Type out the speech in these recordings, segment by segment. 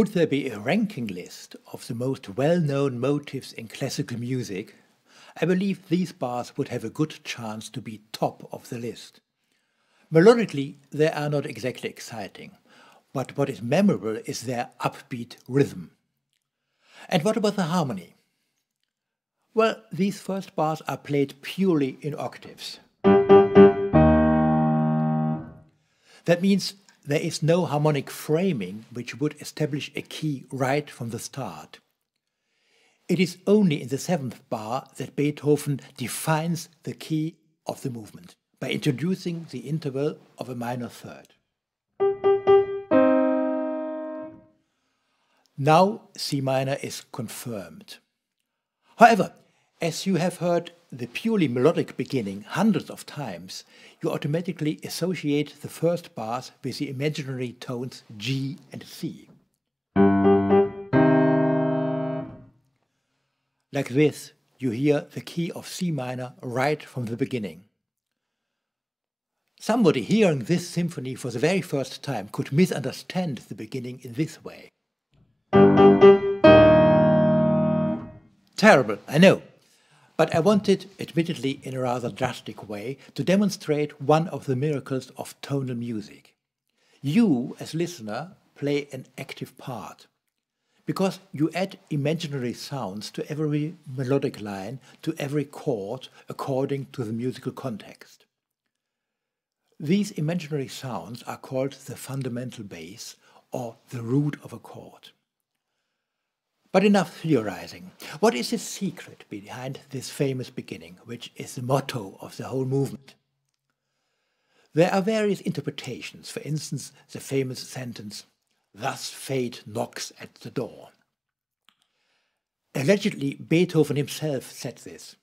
Would there be a ranking list of the most well-known motifs in classical music, I believe these bars would have a good chance to be top of the list. Melodically, they are not exactly exciting, but what is memorable is their upbeat rhythm. And what about the harmony? Well, these first bars are played purely in octaves. That means there is no harmonic framing which would establish a key right from the start. It is only in the seventh bar that Beethoven defines the key of the movement by introducing the interval of a minor third. Now C minor is confirmed. However, as you have heard the purely melodic beginning hundreds of times, you automatically associate the first bars with the imaginary tones G and C. Like this, you hear the key of C minor right from the beginning. Somebody hearing this symphony for the very first time could misunderstand the beginning in this way. Terrible, I know. But I wanted, admittedly in a rather drastic way, to demonstrate one of the miracles of tonal music. You, as listener, play an active part, because you add imaginary sounds to every melodic line, to every chord, according to the musical context. These imaginary sounds are called the fundamental bass, or the root of a chord. But enough theorizing. What is the secret behind this famous beginning, which is the motto of the whole movement? There are various interpretations, for instance, the famous sentence, "Thus fate knocks at the door." Allegedly, Beethoven himself said this.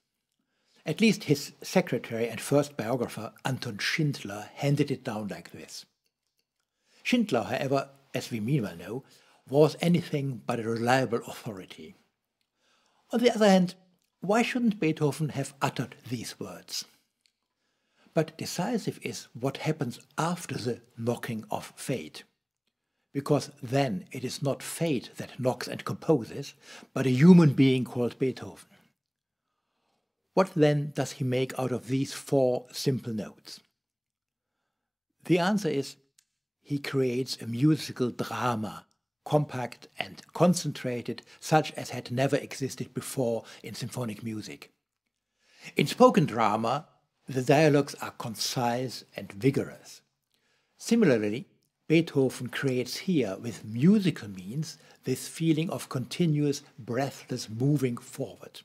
At least his secretary and first biographer, Anton Schindler, handed it down like this. Schindler, however, as we meanwhile know, was anything but a reliable authority. On the other hand, why shouldn't Beethoven have uttered these words? But decisive is what happens after the knocking of fate, because then it is not fate that knocks and composes, but a human being called Beethoven. What then does he make out of these four simple notes? The answer is, he creates a musical drama, compact and concentrated, such as had never existed before in symphonic music. In spoken drama, the dialogues are concise and vigorous. Similarly, Beethoven creates here, with musical means, this feeling of continuous, breathless moving forward.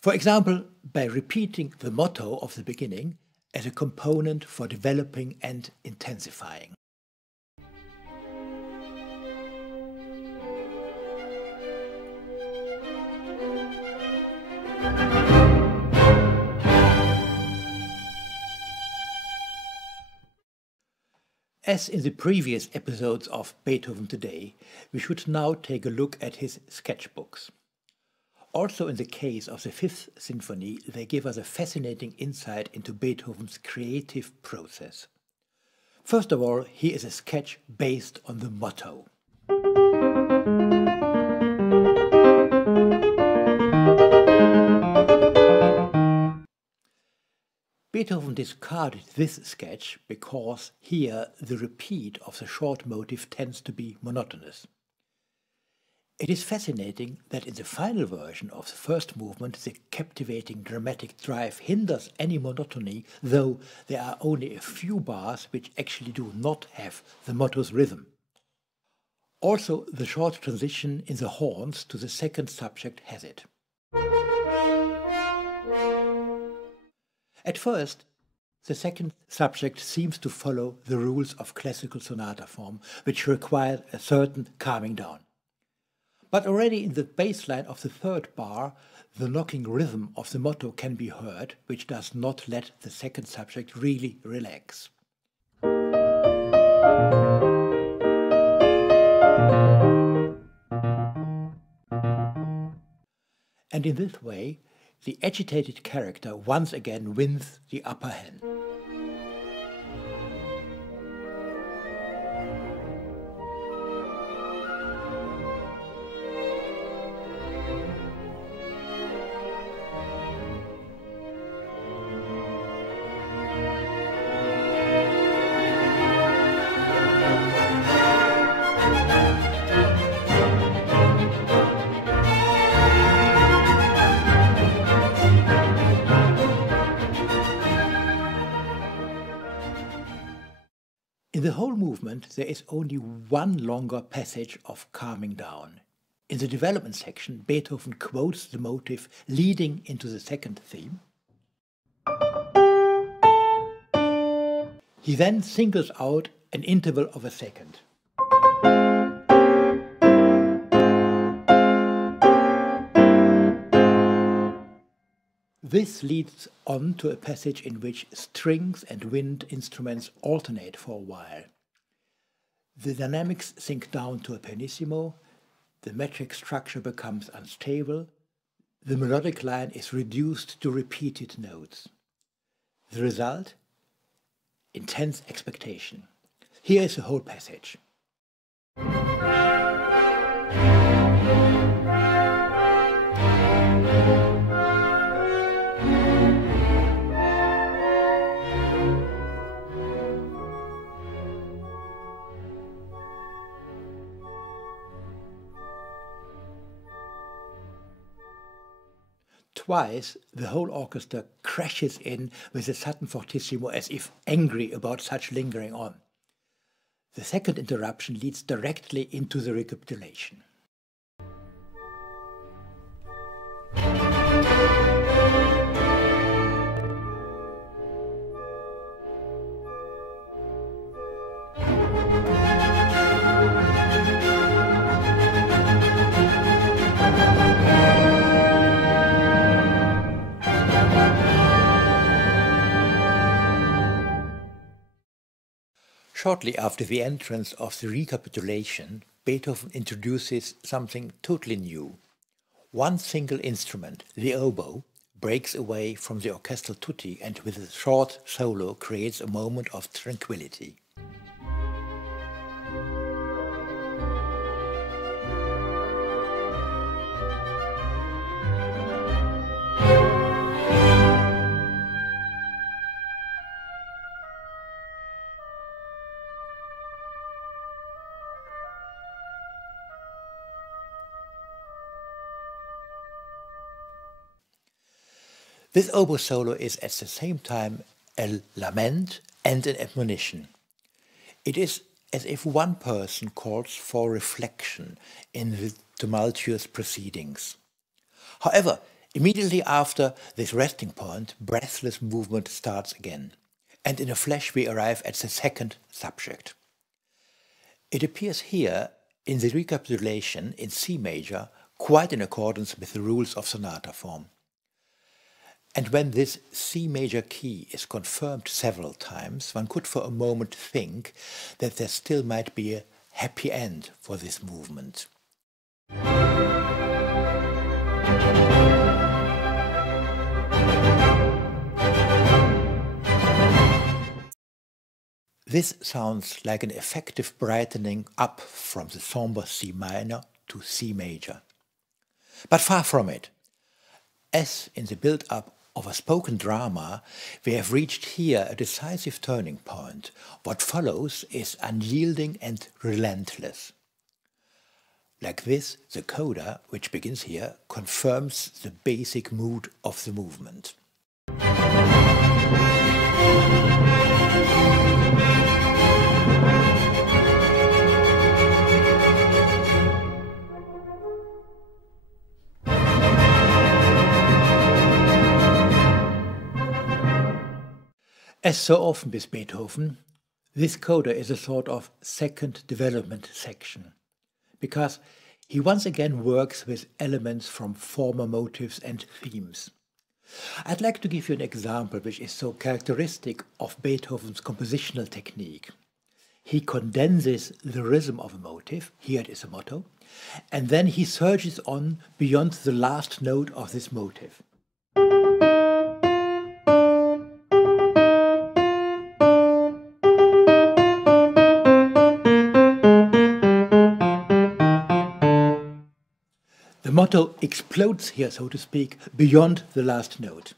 For example, by repeating the motto of the beginning as a component for developing and intensifying. As in the previous episodes of Beethoven Today, we should now take a look at his sketchbooks. Also in the case of the Fifth Symphony, they give us a fascinating insight into Beethoven's creative process. First of all, here is a sketch based on the motto. Beethoven discarded this sketch because here the repeat of the short motif tends to be monotonous. It is fascinating that in the final version of the first movement the captivating dramatic drive hinders any monotony, though there are only a few bars which actually do not have the motto's rhythm. Also, the short transition in the horns to the second subject has it. At first, the second subject seems to follow the rules of classical sonata form, which require a certain calming down. But already in the bass line of the third bar, the knocking rhythm of the motto can be heard, which does not let the second subject really relax. And in this way, the agitated character once again wins the upper hand. In the whole movement there is only one longer passage of calming down. In the development section, Beethoven quotes the motive leading into the second theme. He then singles out an interval of a second. This leads on to a passage in which strings and wind instruments alternate for a while. The dynamics sink down to a pianissimo, the metric structure becomes unstable, the melodic line is reduced to repeated notes. The result? Intense expectation. Here is the whole passage. Twice, the whole orchestra crashes in with a sudden fortissimo as if angry about such lingering on. The second interruption leads directly into the recapitulation. Shortly after the entrance of the recapitulation, Beethoven introduces something totally new. One single instrument, the oboe, breaks away from the orchestral tutti and with a short solo creates a moment of tranquility. This oboe solo is at the same time a lament and an admonition. It is as if one person calls for reflection in the tumultuous proceedings. However, immediately after this resting point, breathless movement starts again, and in a flash we arrive at the second subject. It appears here in the recapitulation in C major, quite in accordance with the rules of sonata form. And when this C major key is confirmed several times, one could for a moment think that there still might be a happy end for this movement. This sounds like an effective brightening up from the somber C minor to C major. But far from it. As in the build-up of a spoken drama, we have reached here a decisive turning point. What follows is unyielding and relentless. Like this, the coda, which begins here, confirms the basic mood of the movement. As so often with Beethoven, this coda is a sort of second development section, because he once again works with elements from former motives and themes. I'd like to give you an example which is so characteristic of Beethoven's compositional technique. He condenses the rhythm of a motive, here it is a motto, and then he surges on beyond the last note of this motive. The motto explodes here, so to speak, beyond the last note.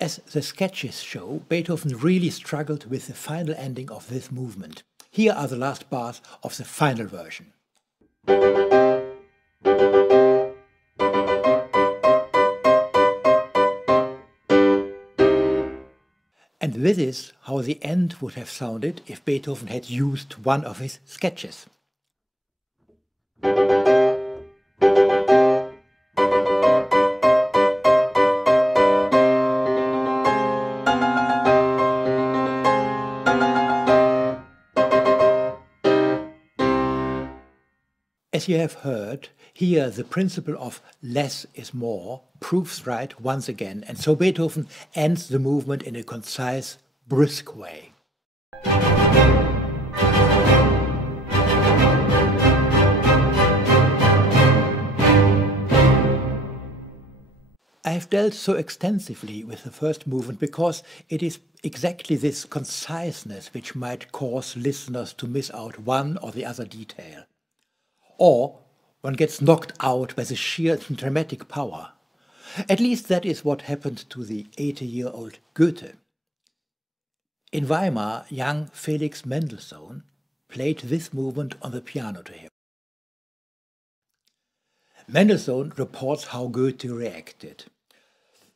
As the sketches show, Beethoven really struggled with the final ending of this movement. Here are the last bars of the final version. And this is how the end would have sounded if Beethoven had used one of his sketches. As you have heard, here the principle of less is more proves right once again, and so Beethoven ends the movement in a concise, brisk way. I have dealt so extensively with the first movement because it is exactly this conciseness which might cause listeners to miss out one or the other detail. Or one gets knocked out by the sheer dramatic power. At least that is what happened to the 80-year-old Goethe. In Weimar, young Felix Mendelssohn played this movement on the piano to him. Mendelssohn reports how Goethe reacted.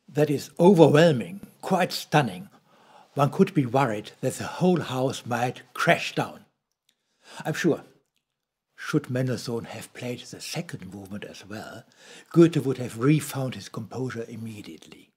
That is overwhelming, quite stunning. One could be worried that the whole house might crash down. I'm sure, should Mendelssohn have played the second movement as well, Goethe would have refound his composure immediately.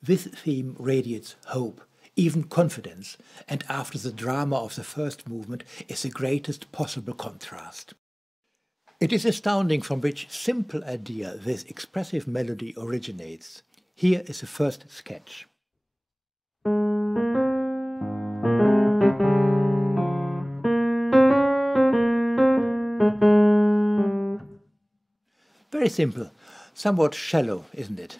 This theme radiates hope, even confidence, and after the drama of the first movement is the greatest possible contrast. It is astounding from which simple idea this expressive melody originates. Here is the first sketch. Very simple, somewhat shallow, isn't it?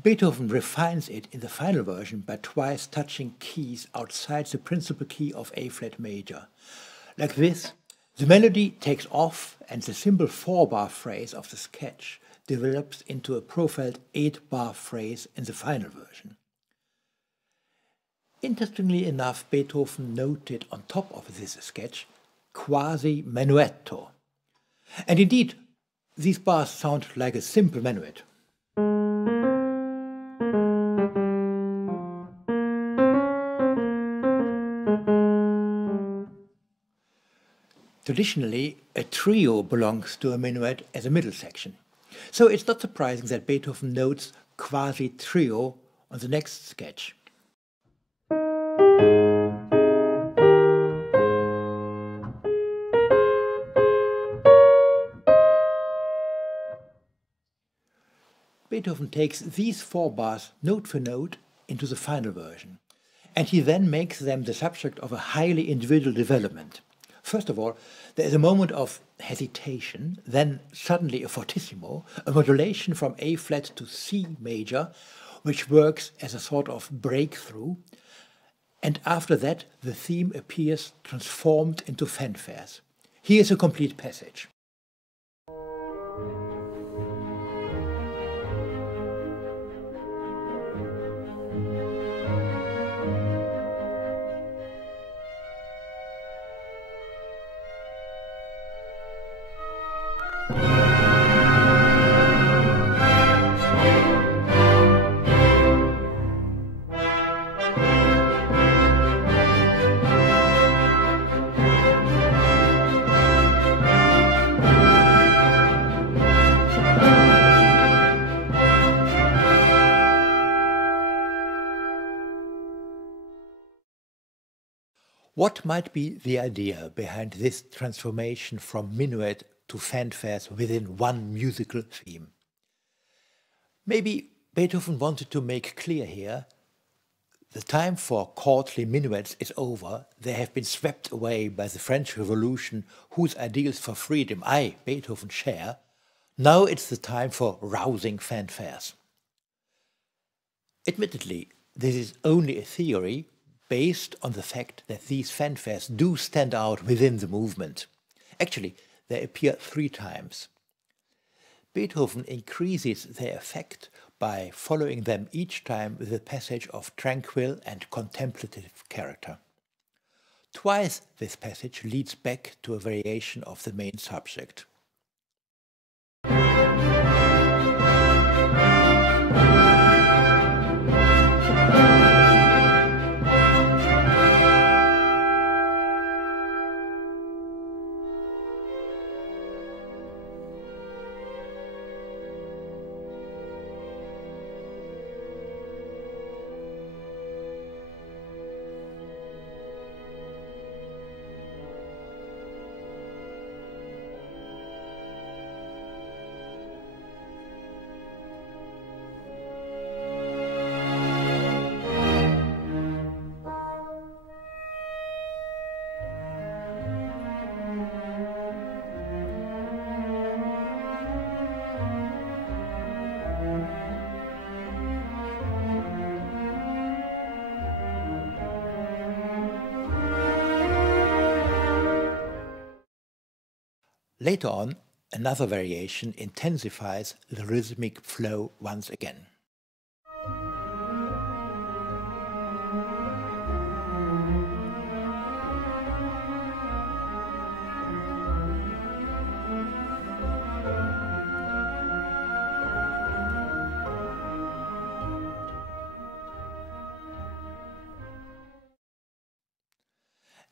Beethoven refines it in the final version by twice touching keys outside the principal key of A-flat major. Like this, the melody takes off and the simple 4-bar phrase of the sketch develops into a profiled 8-bar phrase in the final version. Interestingly enough, Beethoven noted on top of this sketch quasi-menuetto. And indeed, these bars sound like a simple menuet. Traditionally, a trio belongs to a minuet as a middle section. So it's not surprising that Beethoven notes quasi-trio on the next sketch. Beethoven takes these 4 bars note for note into the final version, and he then makes them the subject of a highly individual development. First of all, there is a moment of hesitation, then suddenly a fortissimo, a modulation from A-flat to C major, which works as a sort of breakthrough, and after that the theme appears transformed into fanfares. Here is a complete passage. What might be the idea behind this transformation from minuet to fanfares within one musical theme? Maybe Beethoven wanted to make clear here, the time for courtly minuets is over. They have been swept away by the French Revolution, whose ideals for freedom I, Beethoven, share. Now it's the time for rousing fanfares. Admittedly, this is only a theory based on the fact that these fanfares do stand out within the movement. Actually, they appear 3 times. Beethoven increases their effect by following them each time with a passage of tranquil and contemplative character. Twice this passage leads back to a variation of the main subject. Later on, another variation intensifies the rhythmic flow once again.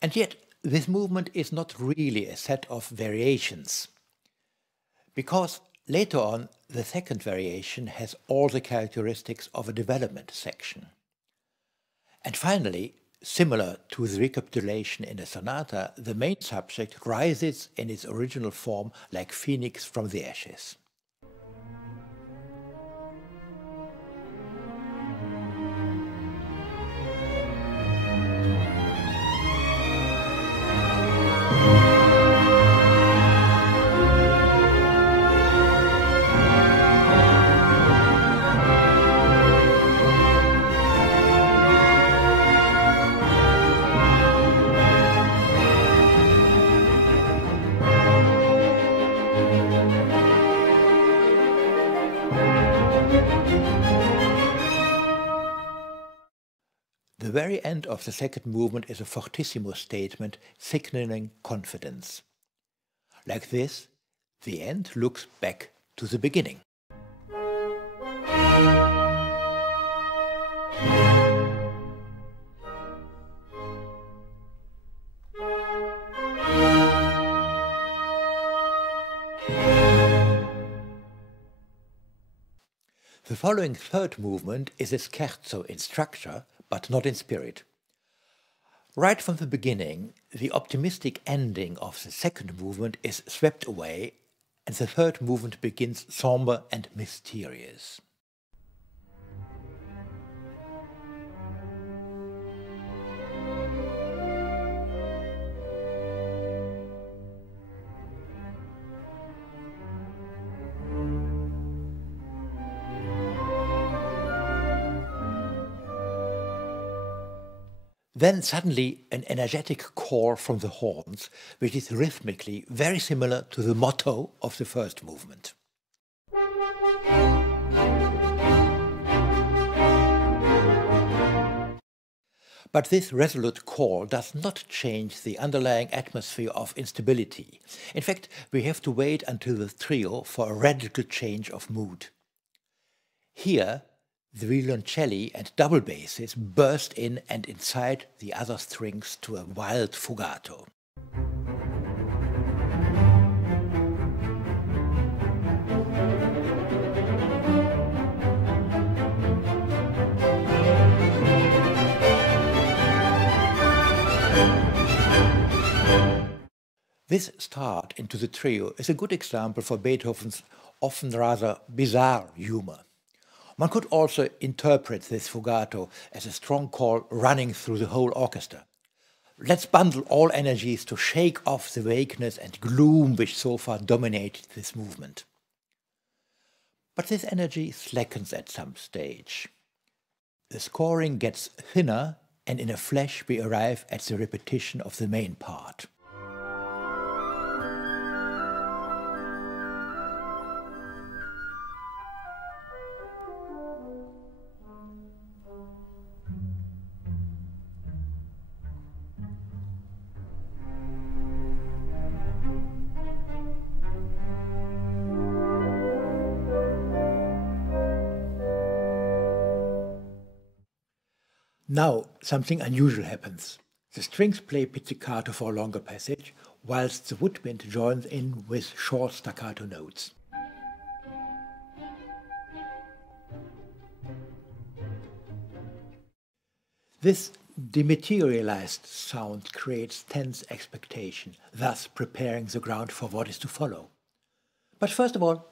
And yet, this movement is not really a set of variations, because later on the second variation has all the characteristics of a development section. And finally, similar to the recapitulation in a sonata, the main subject rises in its original form like phoenix from the ashes. The very end of the second movement is a fortissimo statement signaling confidence. Like this, the end looks back to the beginning. The following third movement is a scherzo in structure, but not in spirit. Right from the beginning, the optimistic ending of the second movement is swept away, and the third movement begins somber and mysterious. Then suddenly an energetic call from the horns, which is rhythmically very similar to the motto of the first movement. But this resolute call does not change the underlying atmosphere of instability. In fact, we have to wait until the trio for a radical change of mood. Here, the violoncelli and double basses burst in and incite the other strings to a wild fugato. This start into the trio is a good example for Beethoven's often rather bizarre humor. One could also interpret this fugato as a strong call running through the whole orchestra. Let's bundle all energies to shake off the vagueness and gloom which so far dominated this movement. But this energy slackens at some stage. The scoring gets thinner, and in a flash we arrive at the repetition of the main part. Now something unusual happens. The strings play pizzicato for a longer passage, whilst the woodwind joins in with short staccato notes. This dematerialized sound creates tense expectation, thus preparing the ground for what is to follow. But first of all,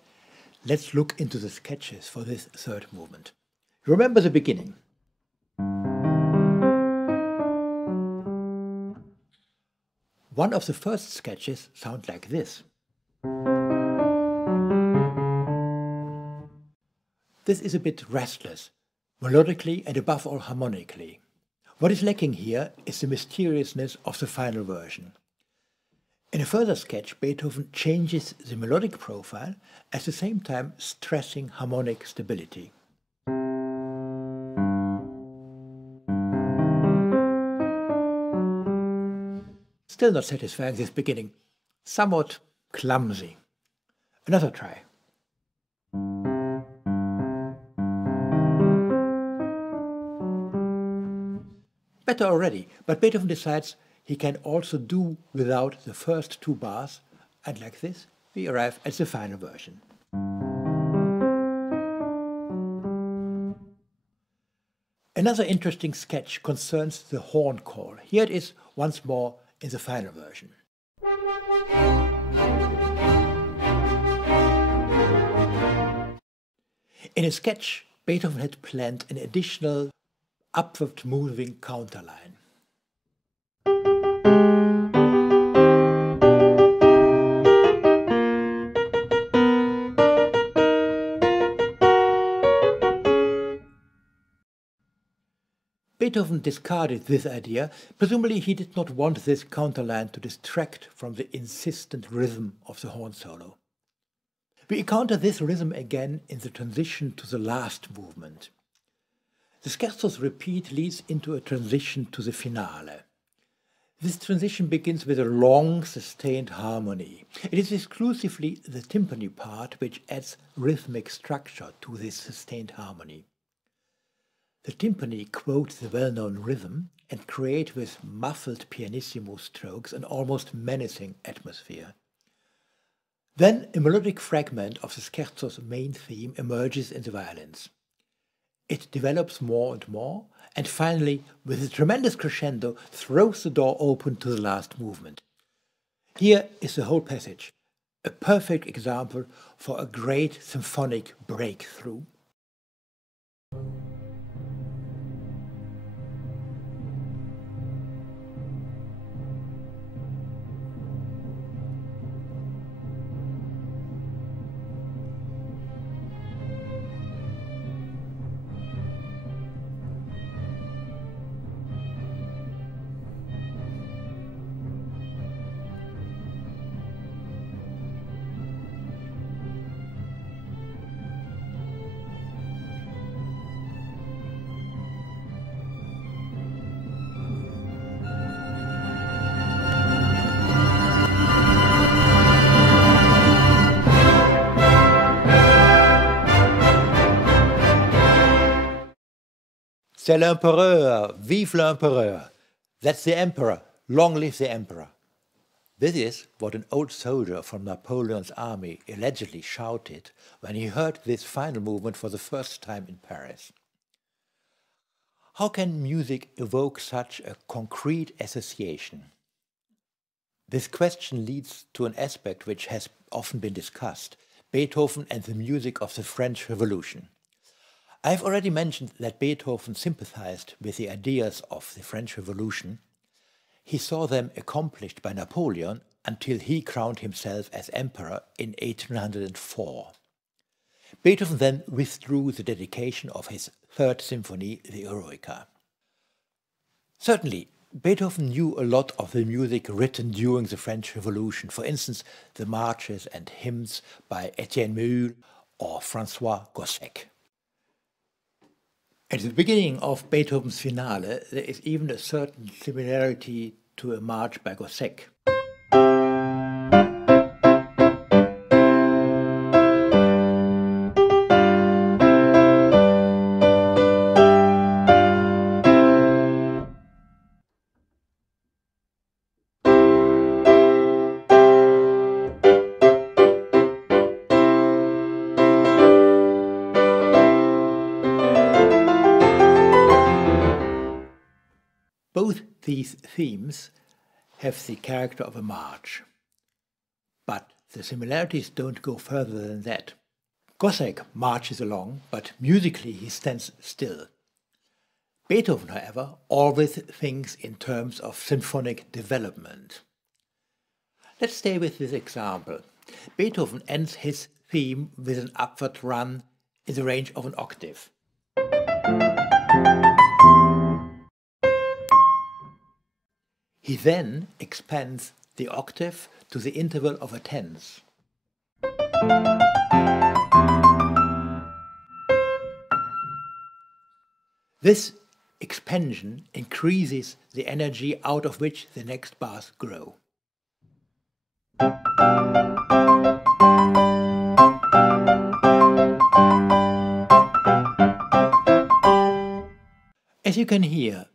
let's look into the sketches for this third movement. Remember the beginning. One of the first sketches sound like this. This is a bit restless, melodically and above all harmonically. What is lacking here is the mysteriousness of the final version. In a further sketch, Beethoven changes the melodic profile, at the same time stressing harmonic stability. Still not satisfying, this beginning. Somewhat clumsy. Another try. Better already, but Beethoven decides he can also do without the first two bars, and like this we arrive at the final version. Another interesting sketch concerns the horn call. Here it is once more in the final version. In a sketch, Beethoven had planned an additional upward moving counterline. Beethoven discarded this idea. Presumably he did not want this counterline to distract from the insistent rhythm of the horn solo. We encounter this rhythm again in the transition to the last movement. The scherzo's repeat leads into a transition to the finale. This transition begins with a long, sustained harmony. It is exclusively the timpani part which adds rhythmic structure to this sustained harmony. The timpani quote the well-known rhythm and create with muffled pianissimo strokes an almost menacing atmosphere. Then a melodic fragment of the scherzo's main theme emerges in the violins. It develops more and more, and finally, with a tremendous crescendo, throws the door open to the last movement. Here is the whole passage, a perfect example for a great symphonic breakthrough. C'est l'empereur! Vive l'empereur! That's the emperor! Long live the emperor! This is what an old soldier from Napoleon's army allegedly shouted when he heard this final movement for the first time in Paris. How can music evoke such a concrete association? This question leads to an aspect which has often been discussed: Beethoven and the music of the French Revolution. I have already mentioned that Beethoven sympathized with the ideas of the French Revolution. He saw them accomplished by Napoleon until he crowned himself as emperor in 1804. Beethoven then withdrew the dedication of his Third Symphony, the Eroica. Certainly, Beethoven knew a lot of the music written during the French Revolution, for instance, the marches and hymns by Etienne Méhul or François Gossec. At the beginning of Beethoven's Finale, there is even a certain similarity to a march by Gossec. Both these themes have the character of a march, but the similarities don't go further than that. Gossec marches along, but musically he stands still. Beethoven, however, always thinks in terms of symphonic development. Let's stay with this example. Beethoven ends his theme with an upward run in the range of an octave. He then expands the octave to the interval of a tenth. This expansion increases the energy out of which the next bars grow. As you can hear,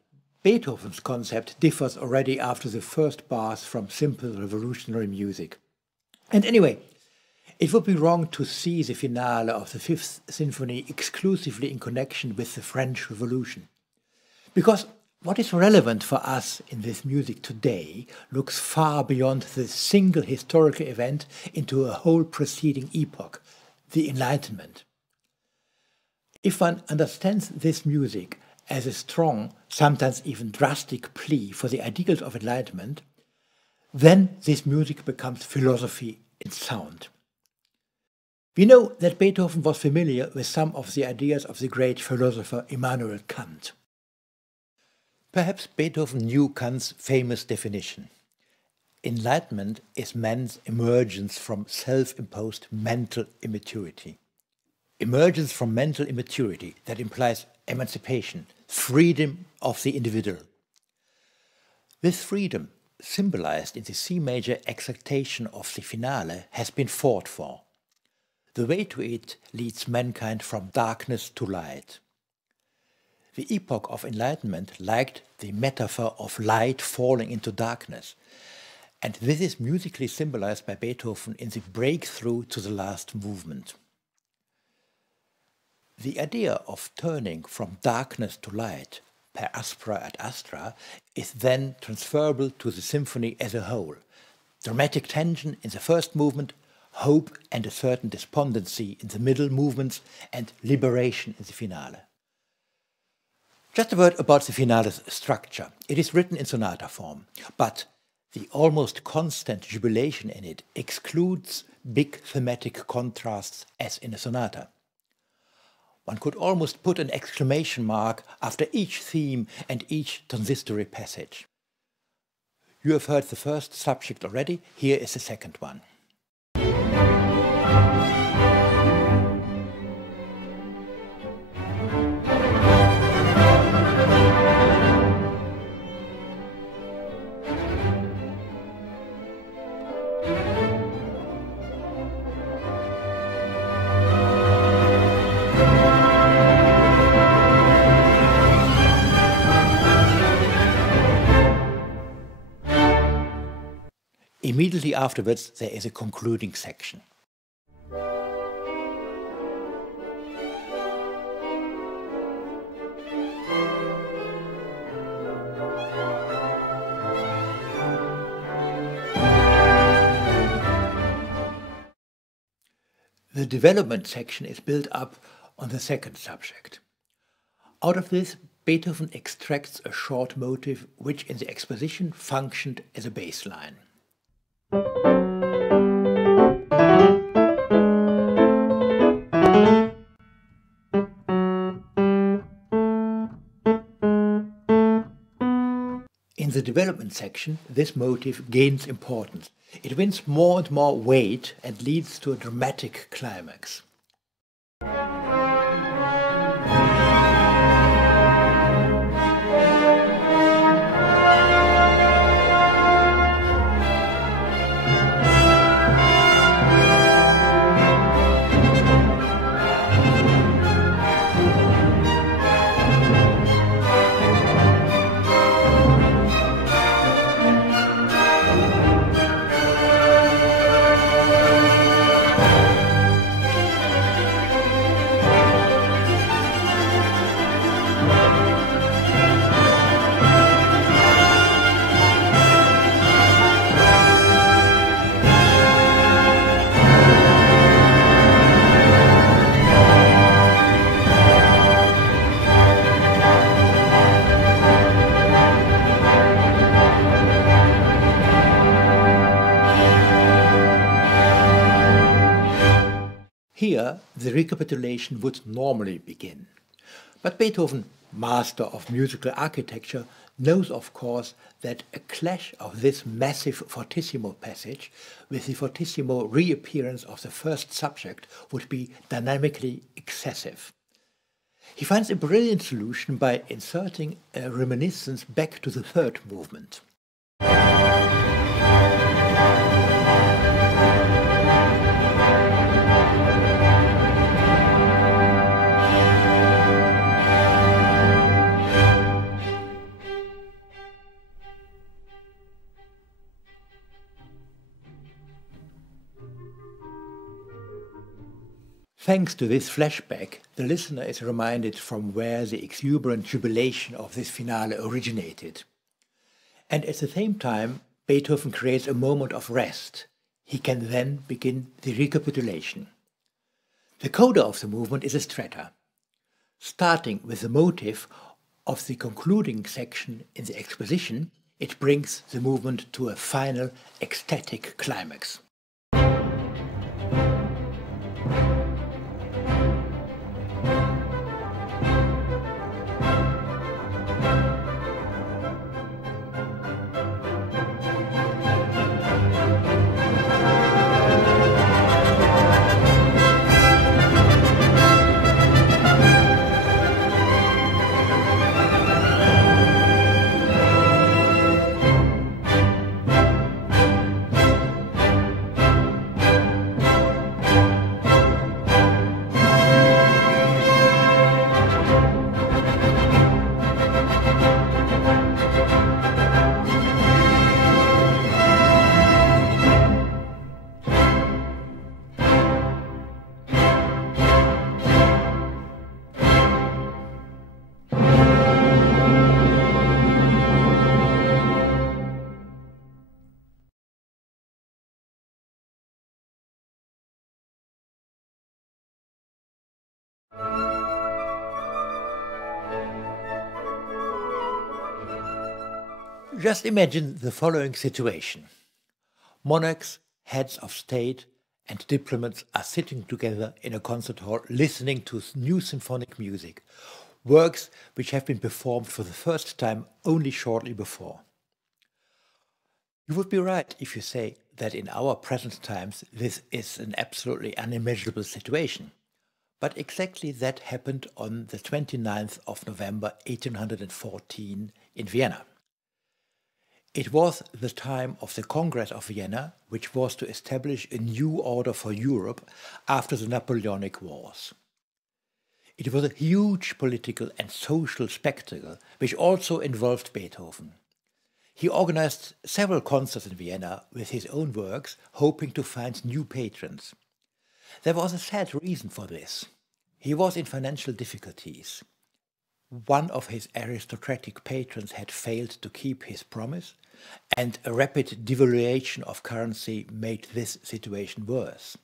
Beethoven's concept differs already after the first bars from simple revolutionary music. And anyway, it would be wrong to see the finale of the Fifth Symphony exclusively in connection with the French Revolution. Because what is relevant for us in this music today looks far beyond the single historical event into a whole preceding epoch, the Enlightenment. If one understands this music as a strong, sometimes even drastic plea for the ideals of enlightenment, then this music becomes philosophy in sound. We know that Beethoven was familiar with some of the ideas of the great philosopher Immanuel Kant. Perhaps Beethoven knew Kant's famous definition. Enlightenment is man's emergence from self-imposed mental immaturity. Emergence from mental immaturity, that implies emancipation, freedom of the individual. This freedom, symbolized in the C major exaltation of the finale, has been fought for. The way to it leads mankind from darkness to light. The epoch of enlightenment liked the metaphor of light falling into darkness, and this is musically symbolized by Beethoven in the breakthrough to the last movement. The idea of turning from darkness to light, per aspera ad astra, is then transferable to the symphony as a whole. Dramatic tension in the first movement, hope and a certain despondency in the middle movements, and liberation in the finale. Just a word about the finale's structure. It is written in sonata form, but the almost constant jubilation in it excludes big thematic contrasts as in a sonata. One could almost put an exclamation mark after each theme and each transitory passage. You have heard the first subject already, here is the second one. Immediately afterwards, there is a concluding section. The development section is built up on the second subject. Out of this, Beethoven extracts a short motive which in the exposition functioned as a bass line. the development section, this motive gains importance. It wins more and more weight and leads to a dramatic climax. Here, the recapitulation would normally begin. But Beethoven, master of musical architecture, knows of course that a clash of this massive fortissimo passage with the fortissimo reappearance of the first subject would be dynamically excessive. He finds a brilliant solution by inserting a reminiscence back to the third movement. Thanks to this flashback, the listener is reminded from where the exuberant jubilation of this finale originated. And at the same time, Beethoven creates a moment of rest. He can then begin the recapitulation. The coda of the movement is a stretta. Starting with the motive of the concluding section in the exposition, it brings the movement to a final ecstatic climax. Just imagine the following situation. Monarchs, heads of state, and diplomats are sitting together in a concert hall listening to new symphonic music, works which have been performed for the first time only shortly before. You would be right if you say that in our present times this is an absolutely unimaginable situation. But exactly that happened on the 29th of November 1814 in Vienna. It was the time of the Congress of Vienna, which was to establish a new order for Europe after the Napoleonic Wars. It was a huge political and social spectacle, which also involved Beethoven. He organized several concerts in Vienna with his own works, hoping to find new patrons. There was a sad reason for this. He was in financial difficulties. One of his aristocratic patrons had failed to keep his promise, and a rapid devaluation of currency made this situation worse.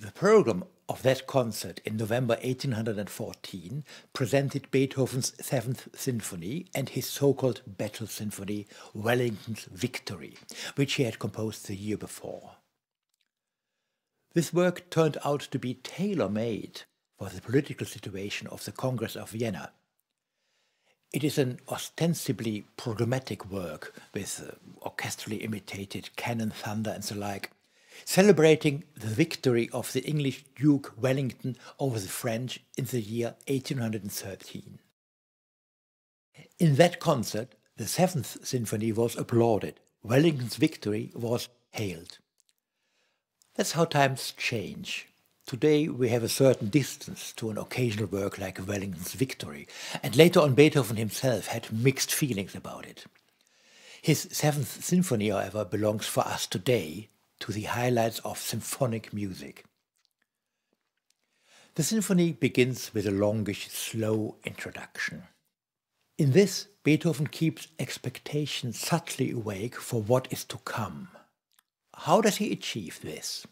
The program of that concert in November 1814 presented Beethoven's Seventh Symphony and his so-called Battle Symphony, Wellington's Victory, which he had composed the year before. This work turned out to be tailor-made for the political situation of the Congress of Vienna. It is an ostensibly programmatic work with orchestrally imitated cannon thunder and the like, celebrating the victory of the English Duke Wellington over the French in the year 1813. In that concert, the Seventh Symphony was applauded. Wellington's victory was hailed. That's how times change. Today we have a certain distance to an occasional work like Wellington's Victory, and later on Beethoven himself had mixed feelings about it. His Seventh Symphony, however, belongs for us today to the highlights of symphonic music. The symphony begins with a longish, slow introduction. In this, Beethoven keeps expectation subtly awake for what is to come. How does he achieve this?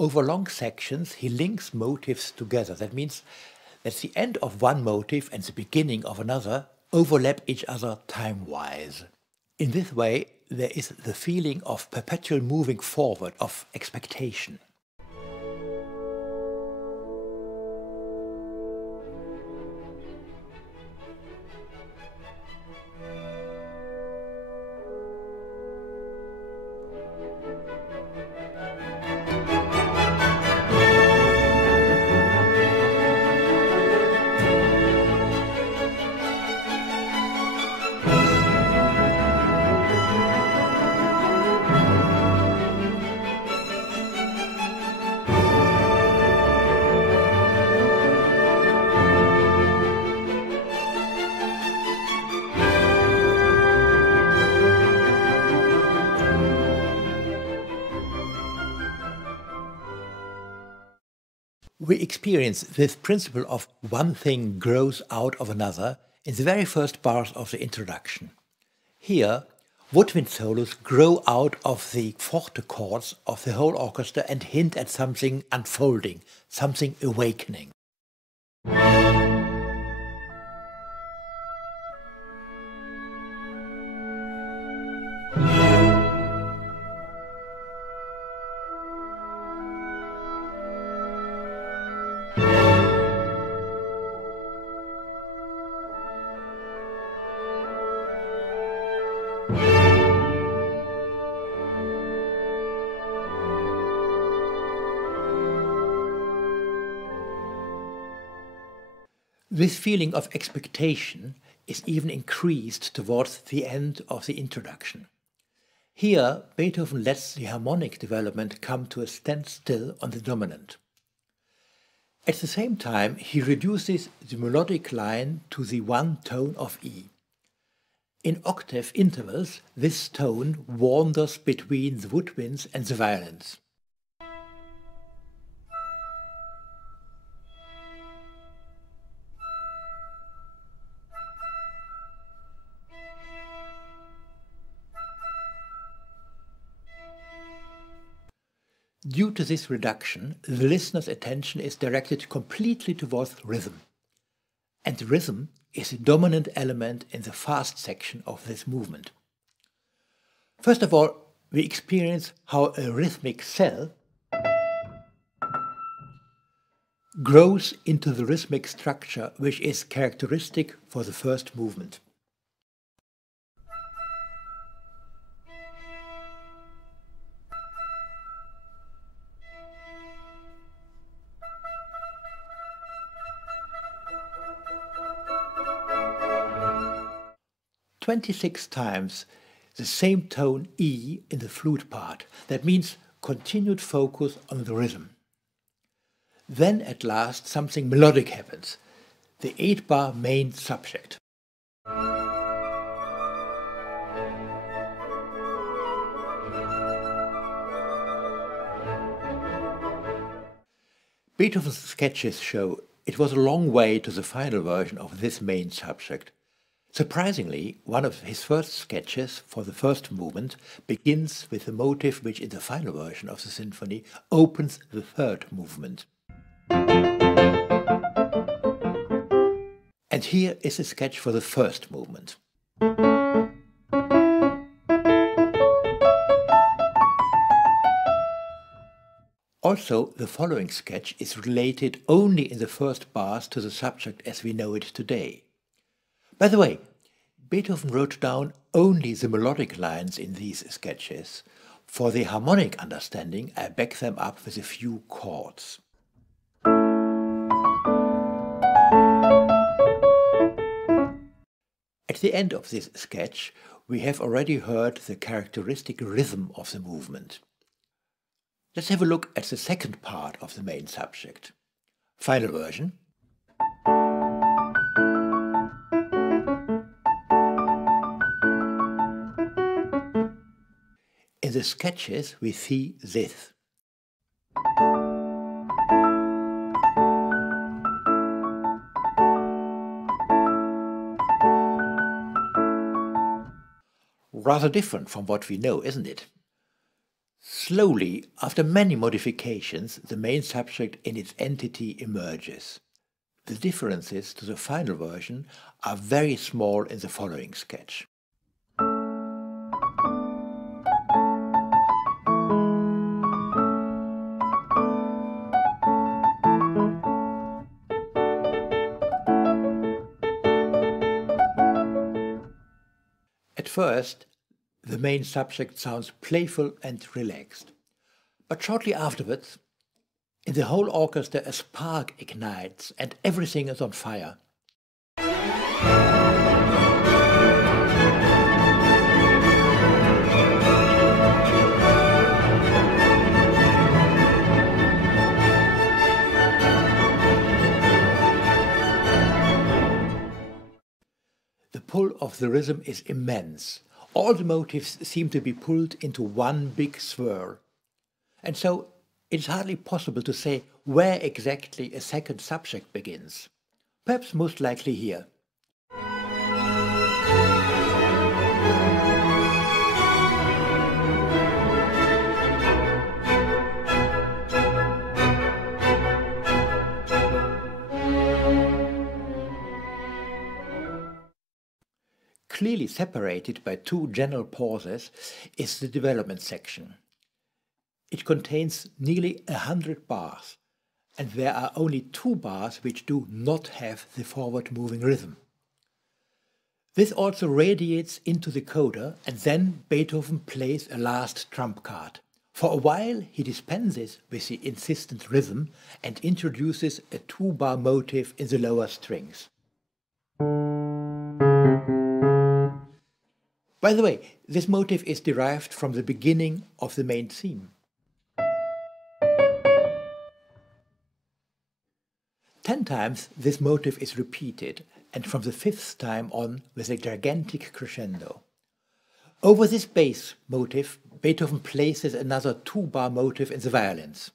Over long sections, he links motives together. That means that the end of one motive and the beginning of another overlap each other time-wise. In this way, there is the feeling of perpetual moving forward, of expectation. We experience this principle of one thing grows out of another in the very first bars of the introduction. Here, woodwind solos grow out of the forte chords of the whole orchestra and hint at something unfolding, something awakening. This feeling of expectation is even increased towards the end of the introduction. Here, Beethoven lets the harmonic development come to a standstill on the dominant. At the same time, he reduces the melodic line to the one tone of E. In octave intervals, this tone wanders between the woodwinds and the violins. Due to this reduction, the listener's attention is directed completely towards rhythm. And rhythm is a dominant element in the fast section of this movement. First of all, we experience how a rhythmic cell grows into the rhythmic structure which is characteristic for the first movement. "26 times the same tone E in the flute part. That means continued focus on the rhythm. Then at last something melodic happens, the 8-bar main subject. Beethoven's sketches show it was a long way to the final version of this main subject. Surprisingly, one of his first sketches for the first movement begins with a motive which in the final version of the symphony opens the third movement. And here is a sketch for the first movement. Also, the following sketch is related only in the first bars to the subject as we know it today. By the way, Beethoven wrote down only the melodic lines in these sketches. For the harmonic understanding, I back them up with a few chords. At the end of this sketch, we have already heard the characteristic rhythm of the movement. Let's have a look at the second part of the main subject. Final version. In the sketches we see this. Rather different from what we know, isn't it? Slowly, after many modifications, the main subject in its entity emerges. The differences to the final version are very small in the following sketch. At first, the main subject sounds playful and relaxed. But shortly afterwards, in the whole orchestra a spark ignites and everything is on fire. The pull of the rhythm is immense. All the motifs seem to be pulled into one big swirl. And so it's hardly possible to say where exactly a second subject begins. Perhaps most likely here. Clearly separated by two general pauses is the development section. It contains nearly 100 bars, and there are only 2 bars which do not have the forward-moving rhythm. This also radiates into the coda, and then Beethoven plays a last trump card. For a while he dispenses with the insistent rhythm and introduces a 2-bar motif in the lower strings. By the way, this motif is derived from the beginning of the main theme. 10 times this motif is repeated, and from the 5th time on with a gigantic crescendo. Over this bass motif, Beethoven places another 2-bar motif in the violins.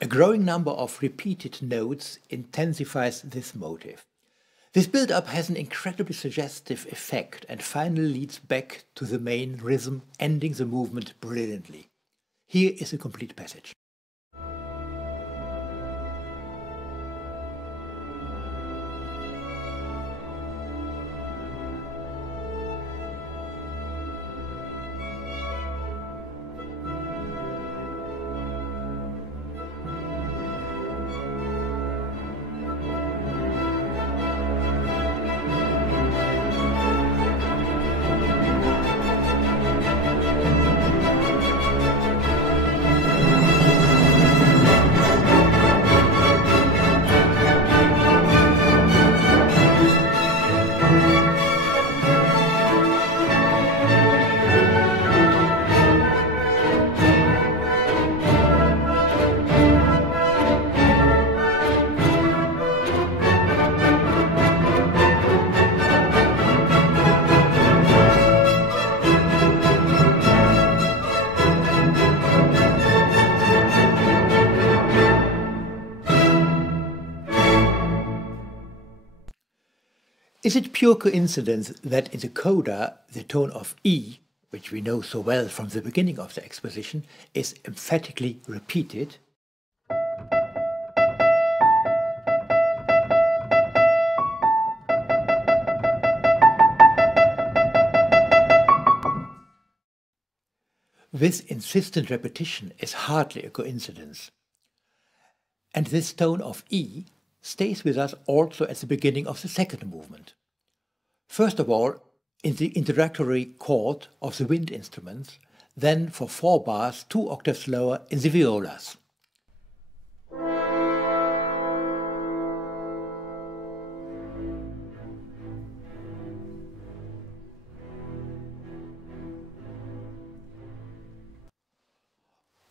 A growing number of repeated notes intensifies this motif. This build-up has an incredibly suggestive effect and finally leads back to the main rhythm, ending the movement brilliantly. Here is a complete passage. Is it pure coincidence that in the coda the tone of E, which we know so well from the beginning of the exposition, is emphatically repeated? This insistent repetition is hardly a coincidence. And this tone of E stays with us also at the beginning of the second movement. First of all, in the introductory chord of the wind instruments, then for 4 bars 2 octaves lower in the violas.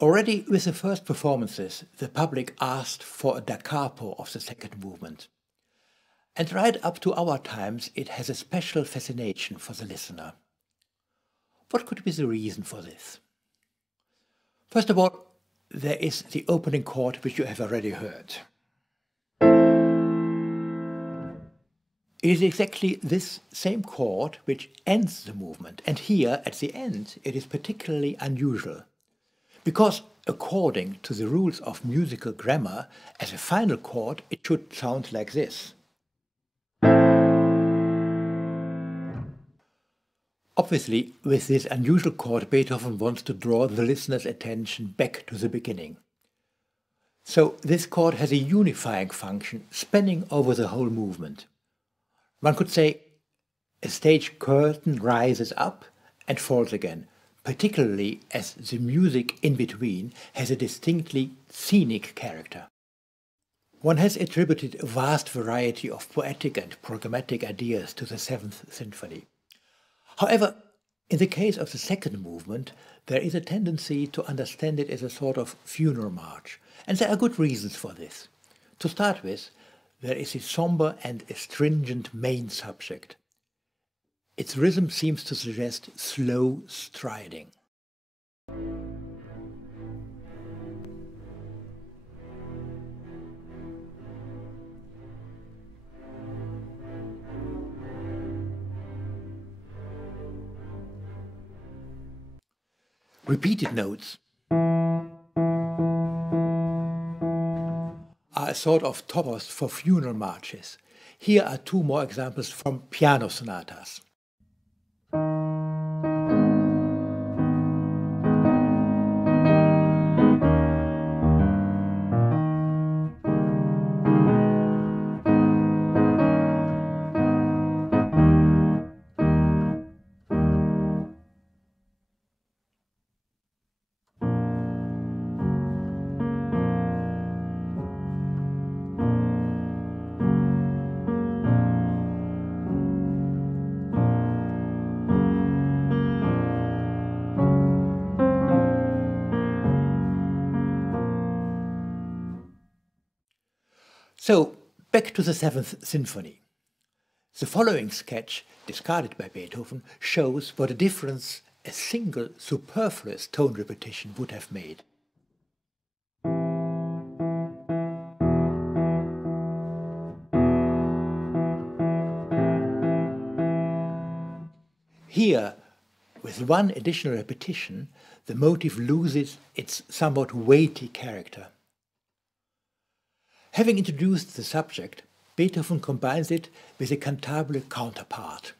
Already with the first performances, the public asked for a da capo of the second movement. And right up to our times it has a special fascination for the listener. What could be the reason for this? First of all, there is the opening chord which you have already heard. It is exactly this same chord which ends the movement, and here at the end it is particularly unusual. Because according to the rules of musical grammar, as a final chord it should sound like this. Obviously, with this unusual chord, Beethoven wants to draw the listener's attention back to the beginning. So this chord has a unifying function, spanning over the whole movement. One could say a stage curtain rises up and falls again, particularly as the music in between has a distinctly scenic character. One has attributed a vast variety of poetic and programmatic ideas to the Seventh Symphony. However, in the case of the second movement, there is a tendency to understand it as a sort of funeral march, and there are good reasons for this. To start with, there is a somber and astringent main subject. Its rhythm seems to suggest slow striding. Repeated notes are a sort of topos for funeral marches. Here are 2 more examples from piano sonatas. So, back to the Seventh Symphony. The following sketch, discarded by Beethoven, shows what a difference a single superfluous tone repetition would have made. Here, with one additional repetition, the motive loses its somewhat weighty character. Having introduced the subject, Beethoven combines it with a cantabile counterpart.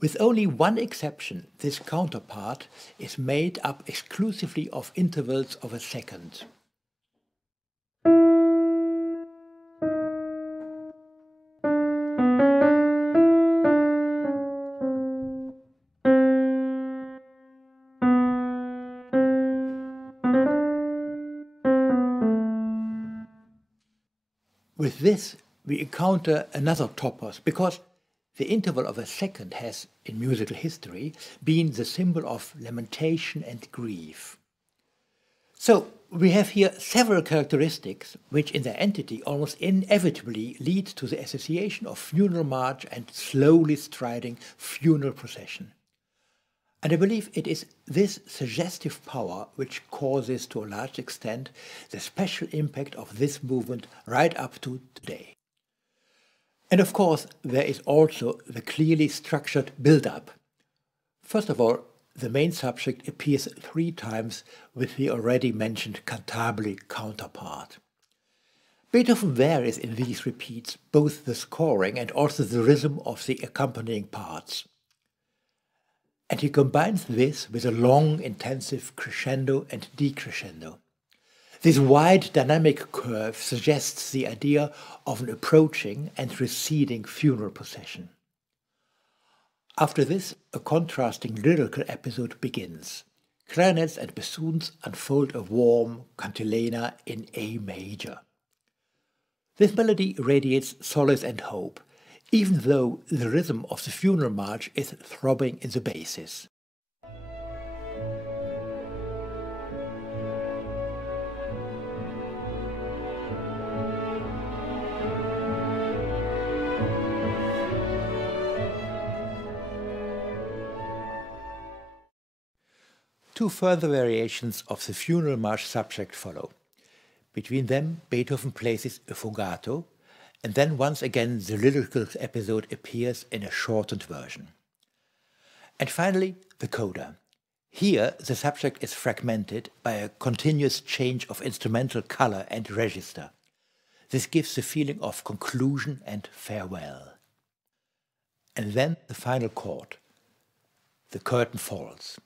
With only one exception, this counterpart is made up exclusively of intervals of a second. With this, we encounter another topos, because the interval of a second has, in musical history, been the symbol of lamentation and grief. So, we have here several characteristics which in their entity almost inevitably lead to the association of funeral march and slowly striding funeral procession. And I believe it is this suggestive power which causes to a large extent the special impact of this movement right up to today. And of course, there is also the clearly structured build-up. First of all, the main subject appears 3 times with the already mentioned cantabile counterpart. Beethoven varies in these repeats both the scoring and also the rhythm of the accompanying parts. And he combines this with a long, intensive crescendo and decrescendo. This wide dynamic curve suggests the idea of an approaching and receding funeral procession. After this, a contrasting lyrical episode begins. Clarinets and bassoons unfold a warm cantilena in A major. This melody radiates solace and hope, even though the rhythm of the funeral march is throbbing in the basses. Two further variations of the funeral march subject follow. Between them, Beethoven places a fugato, and then once again the lyrical episode appears in a shortened version. And finally, the coda. Here, the subject is fragmented by a continuous change of instrumental color and register. This gives the feeling of conclusion and farewell. And then the final chord. The curtain falls.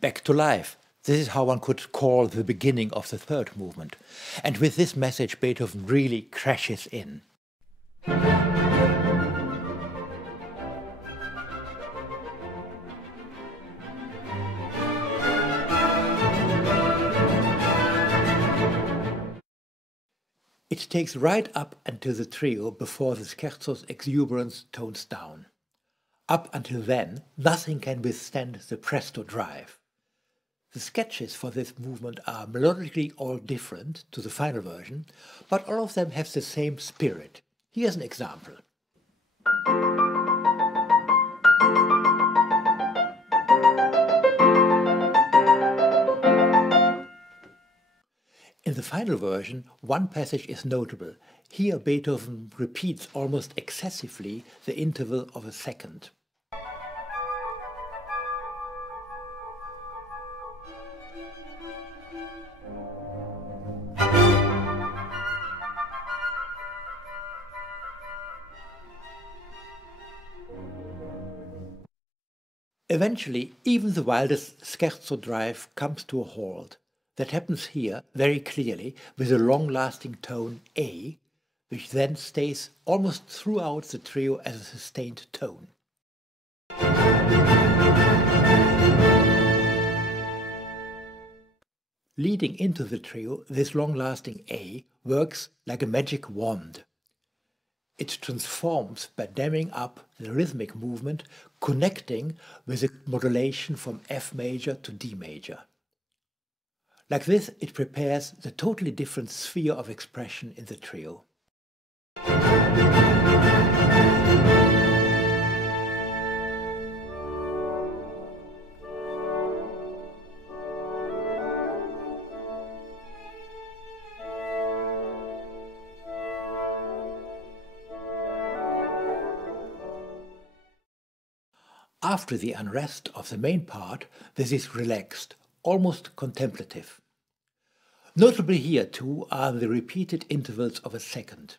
Back to life. This is how one could call the beginning of the third movement. And with this message, Beethoven really crashes in. It takes right up until the trio before the scherzo's exuberance tones down. Up until then, nothing can withstand the presto drive. The sketches for this movement are melodically all different to the final version, but all of them have the same spirit. Here's an example. In the final version, one passage is notable. Here Beethoven repeats almost excessively the interval of a second. Eventually, even the wildest scherzo drive comes to a halt. That happens here very clearly with a long-lasting tone A, which then stays almost throughout the trio as a sustained tone. Leading into the trio, this long-lasting A works like a magic wand. It transforms by damming up the rhythmic movement, connecting with a modulation from F major to D major. Like this, it prepares the totally different sphere of expression in the trio. After the unrest of the main part, this is relaxed, almost contemplative. Notably here too are the repeated intervals of a second.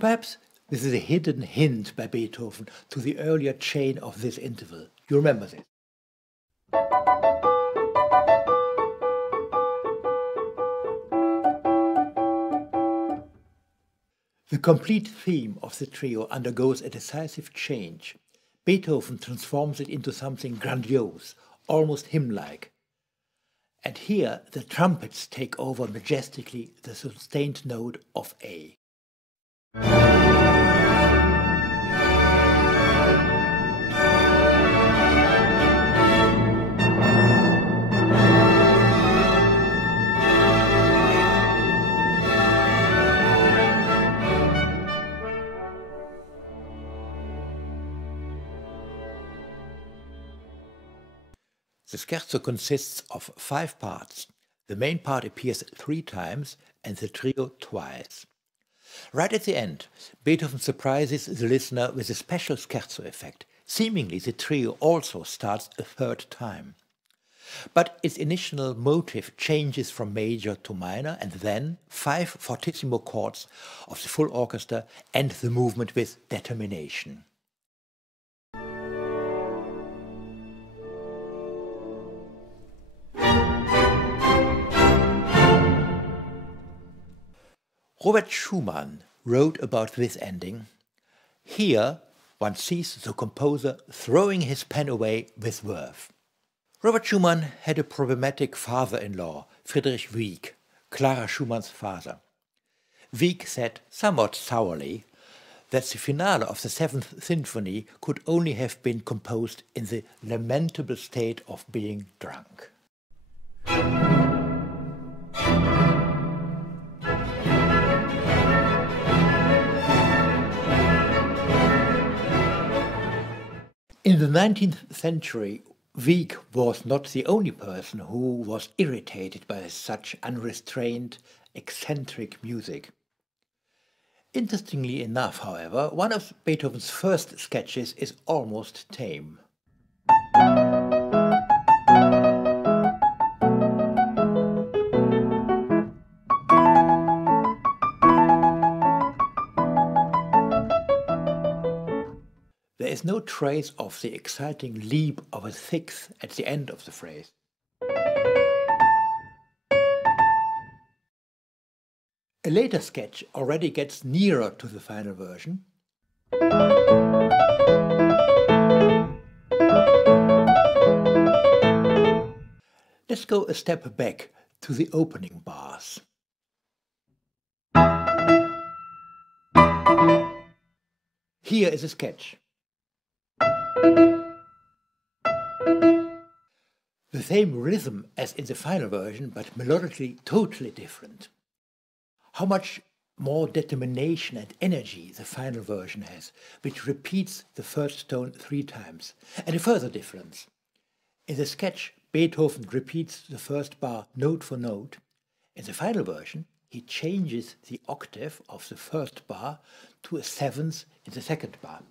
Perhaps this is a hidden hint by Beethoven to the earlier chain of this interval. You remember this? The complete theme of the trio undergoes a decisive change. Beethoven transforms it into something grandiose, almost hymn-like. And here the trumpets take over majestically the sustained note of A. The scherzo consists of 5 parts. The main part appears 3 times and the trio twice. Right at the end, Beethoven surprises the listener with a special scherzo effect. Seemingly the trio also starts a 3rd time. But its initial motive changes from major to minor, and then 5 fortissimo chords of the full orchestra end the movement with determination. Robert Schumann wrote about this ending. Here one sees the composer throwing his pen away with verve. Robert Schumann had a problematic father-in-law, Friedrich Wieck, Clara Schumann's father. Wieck said, somewhat sourly, that the finale of the 7th Symphony could only have been composed in the lamentable state of being drunk. In the 19th century, Wieck was not the only person who was irritated by such unrestrained, eccentric music. Interestingly enough, however, one of Beethoven's first sketches is almost tame. There is no trace of the exciting leap of a 6th at the end of the phrase. A later sketch already gets nearer to the final version. Let's go a step back to the opening bars. Here is a sketch. The same rhythm as in the final version, but melodically totally different. How much more determination and energy the final version has, which repeats the first tone 3 times. And a further difference. In the sketch, Beethoven repeats the first bar note for note. In the final version, he changes the octave of the first bar to a 7th in the second bar.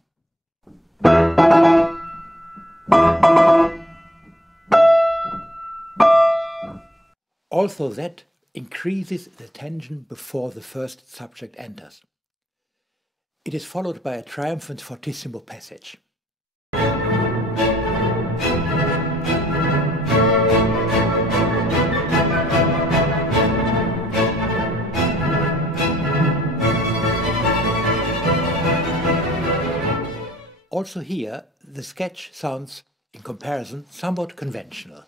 Also that increases the tension before the first subject enters. It is followed by a triumphant fortissimo passage. Also here, the sketch sounds, in comparison, somewhat conventional.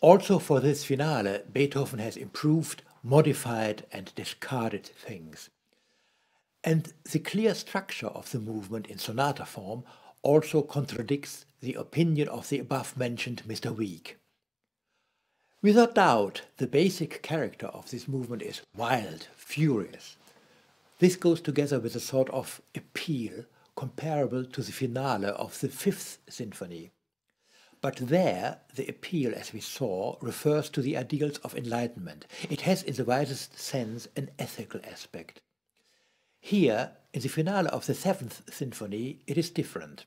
Also for this finale, Beethoven has improved, modified and discarded things. And the clear structure of the movement in sonata form also contradicts the opinion of the above-mentioned Mr. Wieck. Without doubt, the basic character of this movement is wild, furious. This goes together with a sort of appeal comparable to the finale of the 5th Symphony. But there, the appeal, as we saw, refers to the ideals of enlightenment. It has, in the widest sense, an ethical aspect. Here, in the finale of the 7th Symphony, it is different.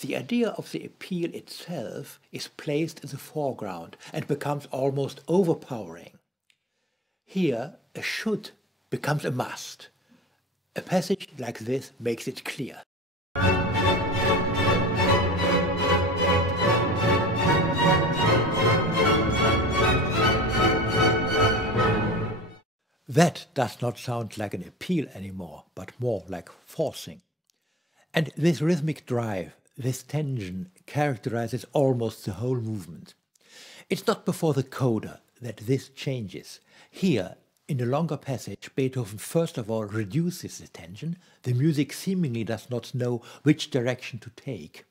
The idea of the appeal itself is placed in the foreground and becomes almost overpowering. Here, a should becomes a must. A passage like this makes it clear. That does not sound like an appeal anymore, but more like forcing. And this rhythmic drive, this tension, characterizes almost the whole movement. It's not before the coda that this changes. Here, in a longer passage, Beethoven first of all reduces the tension. The music seemingly does not know which direction to take.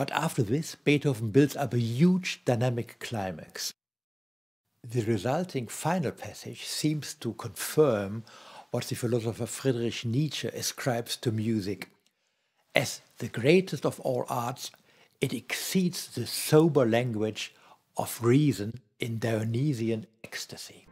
But after this, Beethoven builds up a huge dynamic climax. The resulting final passage seems to confirm what the philosopher Friedrich Nietzsche ascribes to music. As the greatest of all arts, it exceeds the sober language of reason in Dionysian ecstasy.